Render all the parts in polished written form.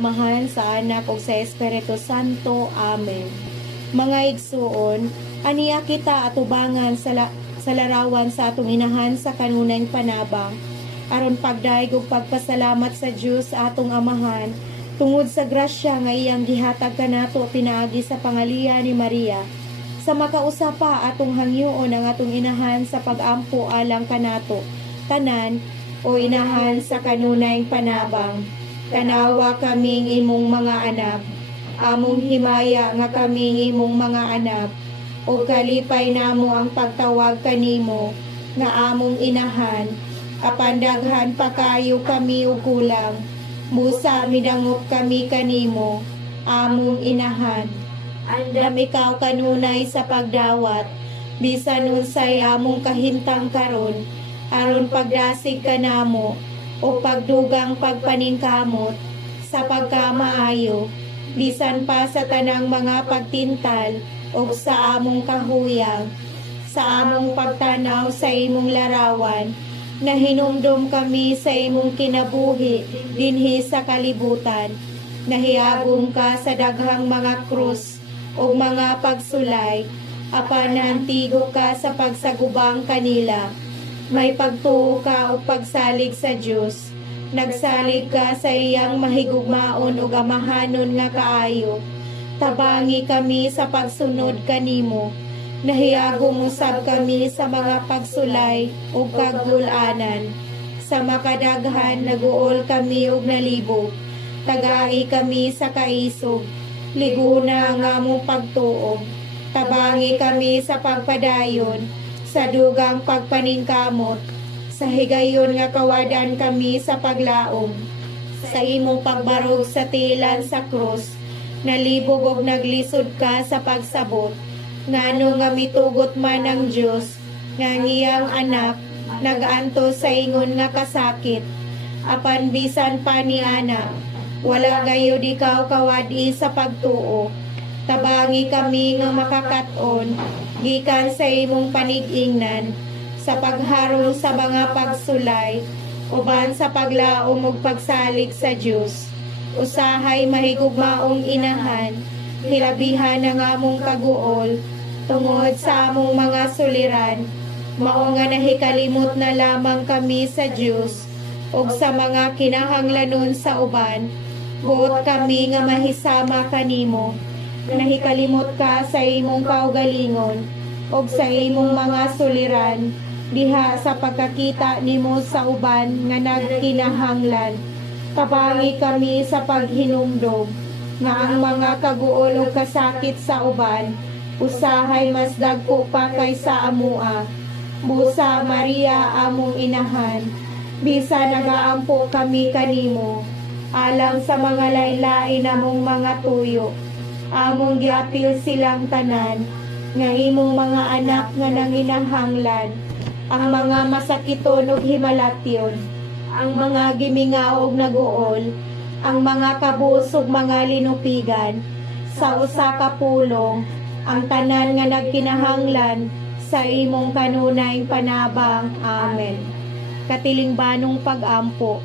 Amahan, sa Anak, ug sa Espiritu Santo. Amen. Mga igsuon, aniya kita atubangan sa larawan sa atong inahan sa kanunay panabang, aron pagdaig ug pagpasalamat sa Dios sa atong Amahan, tungod sa grasya nga iyang gihatag kanato pinaagi sa pangalihan ni Maria. Sa makausapa atong hangyoon ang atong inahan sa pag-ampo alang kanato, tanan o inahan sa kanunay panabang. Tanawa kaming imong mga anak, among himaya nga kaming imong mga anak, o kalipay namo ang pagtawag kanimo nga among inahan, apan daghan pa kayo kami ug kulang, busa midangop kami kanimo, among inahan. Andam ikaw kanunay sa pagdawat, bisan unsay among kahintang karon, aron pagdasig kanamo o pagdugang pagpaningkamot sa pagkamaayo, bisan pa sa tanang mga pagtintal o sa among kahuyang, sa among pagtanaw sa imong larawan, na hinumdum kami sa imong kinabuhi dinhi sa kalibutan. Nahiagom ka sa daghang mga krus o mga pagsulay, apan naantigo ka sa pagsagubang kanila. May pagtuo ka o pagsalig sa Dios. Nagsalig ka sa iyang mahigugmaon ug amahanon nga kaayo. Tabangi kami sa pagsunod kanimo. Nahiagom usab kami sa mga pagsulay ug kagul-anan. Sa makadaghan naguol kami ug nalibog. Tagai kami sa kaisog. Liguna ang among pagtuo. Tabangi kami sa pagpadayon, sa dugang pagpaningkamot, sa higayon nga kawadan kami sa paglaom, sa imong pagbarog sa tilan sa krus, nalibog og naglisod ka sa pagsabot, ngano nga mitugot man ang Dios, nga ngiyang anak, nagaanto sa ingon nga kasakit, apan bisan pa ni ana, wala gayud ikaw kawadi sa pagtuo. Tabangi kami nga makakaton, gikan sa imong panig-ingnan, sa pagharong sa mga pagsulay, uban sa paglaom ug pagsalig sa Dios. Usahay mahigugmaong inahan, hilabihan ang among kaguol, tungod sa among mga suliran, mao nga nahikalimot na lamang kami sa Dios, ug sa mga kinahanglanon sa uban, buot kami nga mahisama kanimo. Nahikalimot ka sa imong kaugalingon o sa imong mga suliran diha sa pagkakita nimo sa uban nga nagkinahanglan. Tabangi kami sa paghinumdom nga ang mga kaguol ug kasakit sa uban usahay mas dagko pa kaysa amua. Busa Maria among inahan, bisa nagaampo kami kanimo alang sa mga lain-lain namong mga tuyo. Among giapil silang tanan, nga imong mga anak nga nanginahanglan, ang mga masakiton ug himalatyon, ang mga gimingaw ug naguol, ang mga kabus ug mga linupigan, sa usa ka pulong, ang tanan nga nagkinahanglan, sa imong kanunay panabang. Amen. Katilingbanong pag-ampo,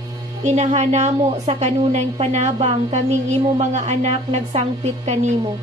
inahanamo sa kanunay panabang kaming imo mga anak nagsangpit kanimo.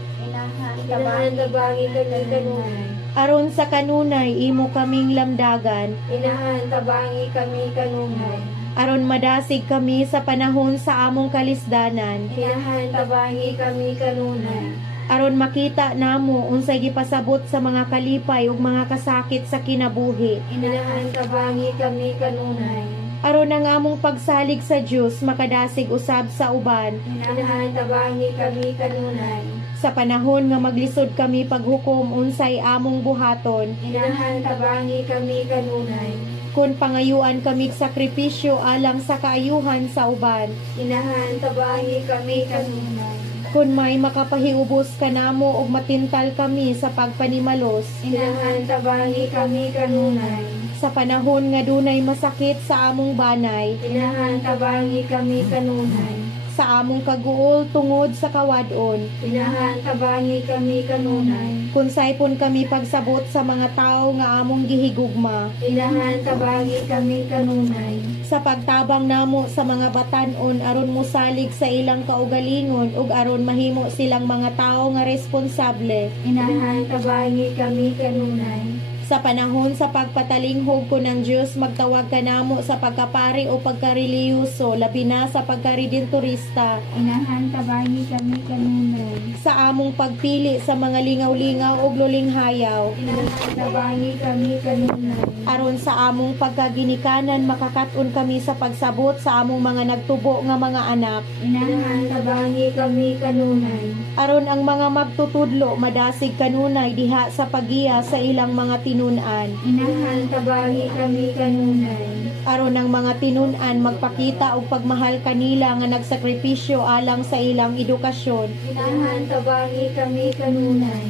Inahan tabangi kami kanunay. Aron sa kanunay imo kaming lamdagan. Inahan tabangi kami kanunay. Aron madasig kami sa panahon sa among kalisdanan. Inahan tabangi kami kanunay. Aron makita namo unsay gipasabot sa mga kalipay ug mga kasakit sa kinabuhi. Inahan tabangi kami kanunay. Aron ang among pagsalig sa Dios makadasig usab sa uban. Inahan tabangi kami kanunay. Sa panahon nga maglisod kami paghukom unsay among buhaton. Inahan tabangi kami kanunay. Kung pangayuan kami sakripisyo alang sa kaayuhan sa uban. Inahan tabangi kami kanunay. Kung may makapahiubos kanamo ug matintal kami sa pagpanimalos. Inahan tabangi kami kanunay. Sa panahon nga dunay masakit sa among banay. Inahan tabangi kami kanunay. sa among kaguol tungod sa kawadon. Inahan tabangi kami kanunay. Kung saipon kami pagsabot sa mga tao nga among gihigugma, Inahan tabangi kami kanunay. sa pagtabang namo sa mga batan-on aron mosalig sa ilang kaugalingon ug aron mahimo silang mga tao nga responsable. Inahan tabangi kami kanunay. Sa panahon sa pagpatalinghog ko ng Diyos, magtawag ka namo sa pagkapari o pagkareliyoso, labi na sa pagkaridenturista, Inahan tabangi kami kanunay. sa among pagpili sa mga lingaw-lingaw o lulinghayaw, Inahan tabangi kami kanunay. aron sa among pagkaginikanan makakaton kami sa pagsabot sa among mga nagtubo nga mga anak, Inahan tabangi kami kanunay. aron ang mga magtutudlo madasig kanunay diha sa pagiya sa ilang mga tinunan, Inahan tabangi kami kanunay. aron ang mga tinunan magpakita og pagmahal kanila nga nagsakripisyo alang sa ilang edukasyon, Inahan tabangi kami kanunay.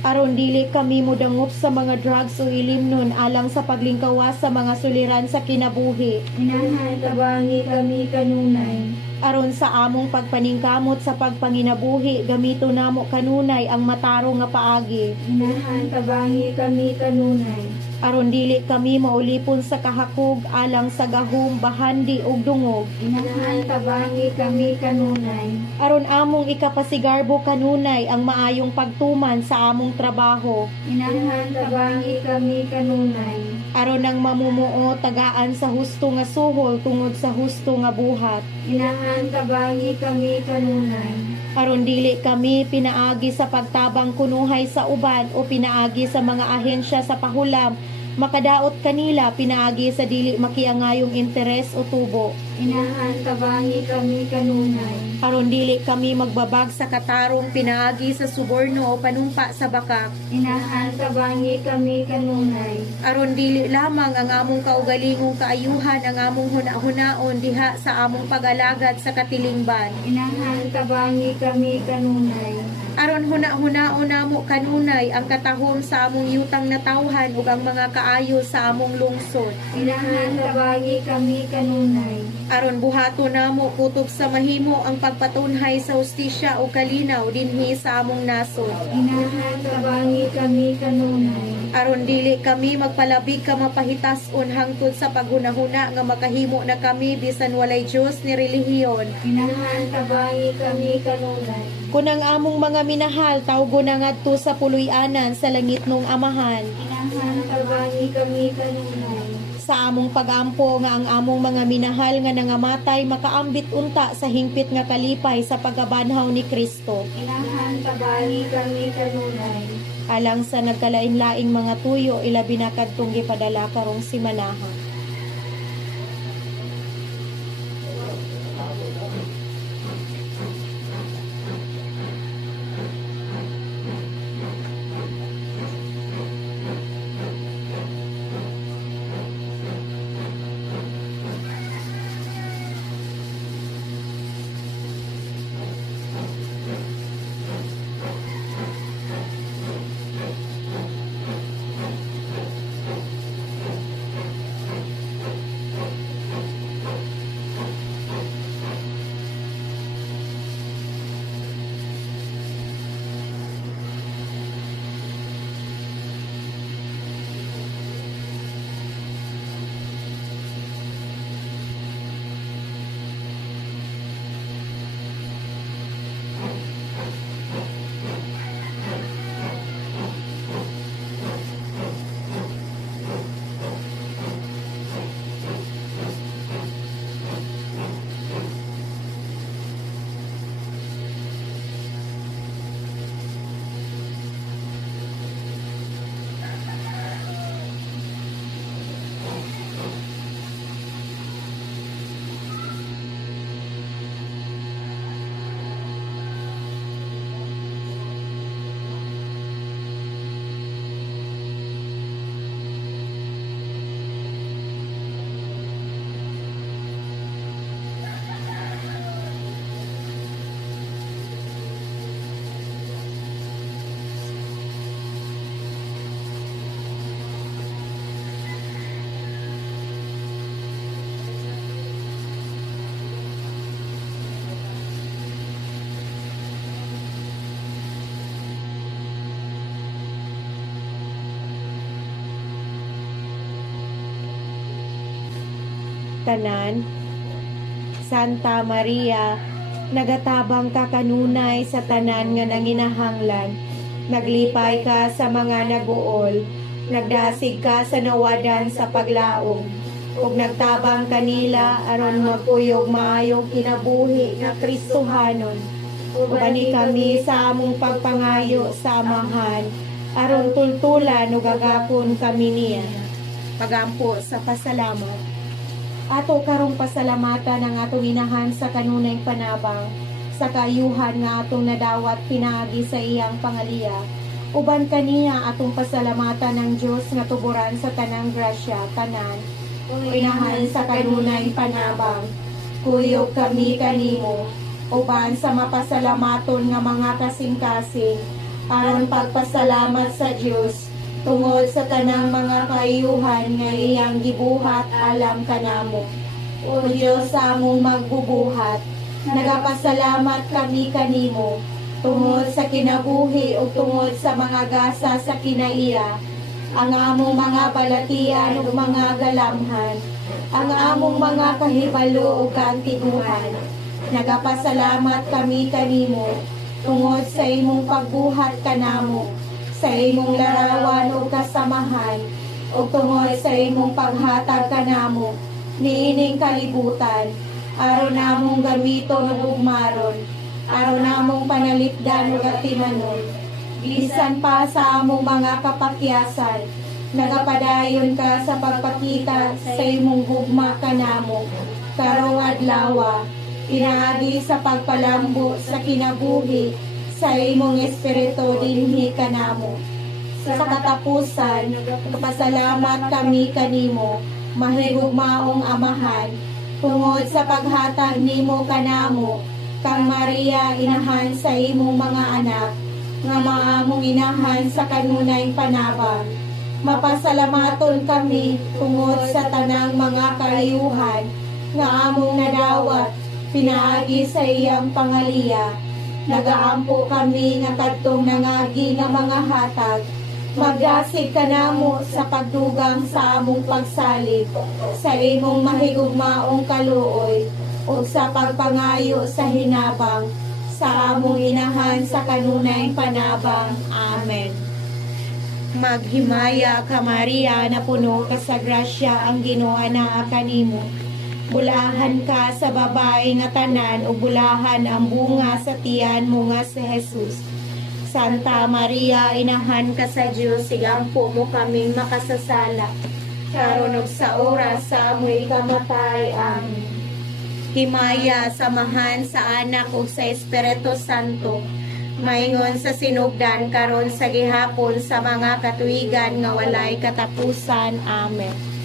aron dili kami mudangop sa mga drugs o ilimnon alang sa paglingkawas sa mga suliran sa kinabuhi, Inahan tabangi kami kanunay. aron sa among pagpaningkamot sa pagpanginabuhi gamito namo kanunay ang matarong nga paagi, Inahan tabangi kami kanunay. aron dili kami maulipon sa kahakog alang sa gahom, bahandi ug dungog, Inahan tabangi kami kanunay. aron among ikapasigarbo kanunay ang maayong pagtuman sa among trabaho, Inahan tabangi kami kanunay. aron ang mamumuo tagaan sa husto nga suhol tungod sa husto nga buhat, Inahan tabangi kami kanunay. aron dili kami pinaagi sa pagtabang kunuhay sa uban o pinaagi sa mga ahensya sa pahulam, makadaot kanila pinaagi sa dili makiangayong interes o tubo, Inahan tabangi kami kanunay. aron dili kami magbabag sa katarong pinaagi sa suborno o panumpa sa bakak, Inahan tabangi kami kanunay. aron dili lamang ang among kaugalingong kaayuhan ang among huna-hunaon diha sa among pag-alagad sa katilingban, Inahan tabangi kami kanunay. aron huna-hunaon namo kanunay ang katahom sa among yutang na tawhan ug ang mga kaayo sa among lungsod, Inahan tabangi kami kanunay. aron buhaton namo kutob sa mahimo ang pagpatunhay sa hustisya o kalinaw dinhi sa among nasod, Inahan tabangi kami kanunay. aron dili kami magpalabig ka mapahitas-on hangtod sa paghunahuna nga makahimo na kami bisan walay Dios ni relihiyon. Inahan tabangi kami kanunay. Kung ang among mga minahal tawgo na ngadto sa puloy-anan sa langit nung amahan, Inahan tabangi kami kanunay. sa among pagampo nga ang among mga minahal nga nangamatay makaambit unta sa hingpit nga kalipay sa pagabanhaw ni Kristo, Inahan tabangi kami kanunay. alang sa nagkalain-laing mga tuyo ilabi na kadtong gipadala karong simanaha. tanan. Santa Maria, nagatabang ka kanunay sa tanan nga nanginahanglan. Naglipay ka sa mga naguol, nagdasig ka sa nawadan sa paglaom. Ug nagtabang kanila aron magkuyog maayong kinabuhi nga Kristohanon. Ubani kami sa among pagpangayo sa amahan, aron tultulan ug agapon kami niya. Pagampo sa pasalamat. Ato karong pasalamatan ang atong inahan sa kanunay panabang, sa kaayuhan nga atong nadawat pinaagi sa iyang pangaliya. Uban kaniya atong pasalamatan ng Dios nga tuburan sa tanang grasya tanan. Inahan sa kanunay panabang, kuyog kami kanimo, uban sa mapasalamaton nga mga kasing-kasing, aron pagpasalamat sa Dios tungod sa tanang mga kaayuhan nga iyang gibuhat alam kanamo. O Dios sa among magbubuhat, nagapasalamat kami kanimo tungod sa kinabuhi ug tungod sa mga gasa sa kinaiya, ang among mga balatian ug mga galamhan, ang among mga kahibalo ug kaantiguhan. Nagapasalamat kami kanimo tungod sa imong pagbuhat kanamo, sa imong larawan ug kasamahan, ug tungod sa imong paghatag kanamo niining kalibutan, aron namong gamiton ug ugmaron, aron namong panalipdan ug atimanon. Bisan pa sa among mga kapakyasan, nagapadayon ka sa pagpakita sa imong gugma kanamo. Karong adlaw, inaagi sa pagpalambo sa kinabuhi sa imong espiritu dinhi kanamo. Sa katapusan, kapasalamat kami kanimo, mahigugmaong amahan, tungod sa paghatag nimo kanamo, kang Maria inahan sa imong mga anak, nga maamong inahan sa kanunay panabang. Mapasalamaton kami tungod sa tanang mga kaayuhan nga among nadawat pinaagi sa iyang pangaliya. Nagaampo kami nga kadtong nangagi nga mga hatag, magdasig kanamo sa pagdugang sa among pagsalig sa imong mahigugmaong kaluoy o sa pagpangayo sa hinabang sa among inahan sa kanunay panabang. Amen. Maghimaya ka Maria, na puno ka sa grasya, ang Ginoo anaa kanimo. Bulahan ka sa babae nga tanan, ug bulahan ang bunga sa tiyan mo nga si Jesus. Santa Maria, inahan ka sa Dios, sigampo mo kaming makasasala, karon ug sa oras sa amoy kamatay. Amen. Himaya, samahan sa anak ug sa Espiritu Santo, maingon sa sinugdan karon sa gihapon sa mga katuigan nga walay katapusan. Amen.